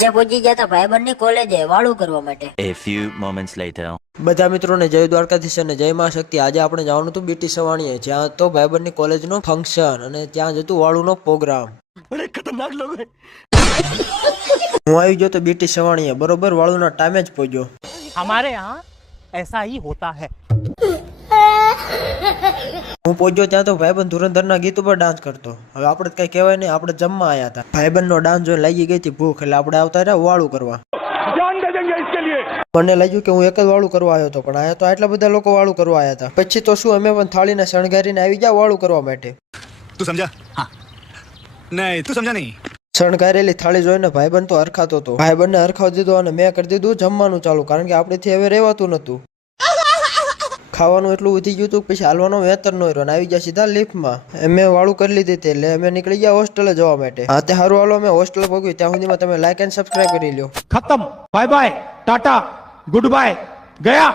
આજે પહોંચી ગયા હતા ભાઈબંધની કોલેજે વાળું કરવા માટે. A few moments later. બધા મિત્રોને જય દ્વારકાધીશ અને જય મા શક્તિ. આજે આપણે જવાનું હતું બીટી સવાણીએ, જ્યાં તો ભાઈબંધની કોલેજનો ફંક્શન અને ત્યાં જ હતું વાળુનો પ્રોગ્રામ. खतरनाक लोग हैं. હું આવી ગયો તો બીટી સવાણીએ, બરોબર વાળુના ટાઈમે જ પહોંચ્યો. हमारे यहाँ ऐसा ही होता है. હું પહોંચ્યો ત્યાં તો ભાઈબંધ ધુરંધરના ગીત ઉપર ડાન્સ કરતો. હવે આપણે કઈ કહેવાય નહીં, આપણે જમવા આવ્યા હતા. ભાઈબંધનો ડાન્સ જોઈને લાગી ગઈ હતી ભૂખ, એટલે આપણે આવતા રહ્યા વાળું કરવા. મને લાગ્યું કે હું એક જ વાળું કરવા આવ્યો હતો, પણ આયા તો આટલા બધા લોકો વાળું કરવા આવ્યા હતા. પછી તો શું, અમે પણ થાળીને શણગારીને આવી ગયા વાળું કરવા માટે. તું સમજા? હા. નહીં, તું સમજા નહીં. શણગારેલી થાળી જોઈને ભાઈબંધ તો હરખાતો હતો. ભાઈબંધને હરખાવી દીધો અને મેં કરી દીધું જમવાનું ચાલુ, કારણ કે આપણેથી હવે રહેવાતું નતું. ખાવાનું એટલું વધી ગયું હતું, પછી હાલવાનો વેતર નો રહ્યો, આવી ગયા સીધા લિફ્ટમાં. અમે વાળું કરી લીધી હતી, એટલે અમે નીકળી ગયા હોસ્ટેલે જવા માટે. હા, તે સારું, હાલો અમે હોસ્ટેલ પહોંચ્યું. ત્યાં સુધીમાં તમે લાઈક એન્ડ સબસ્ક્રાઇબ કરી લો. खत्म. Bye bye, tata, goodbye, गया.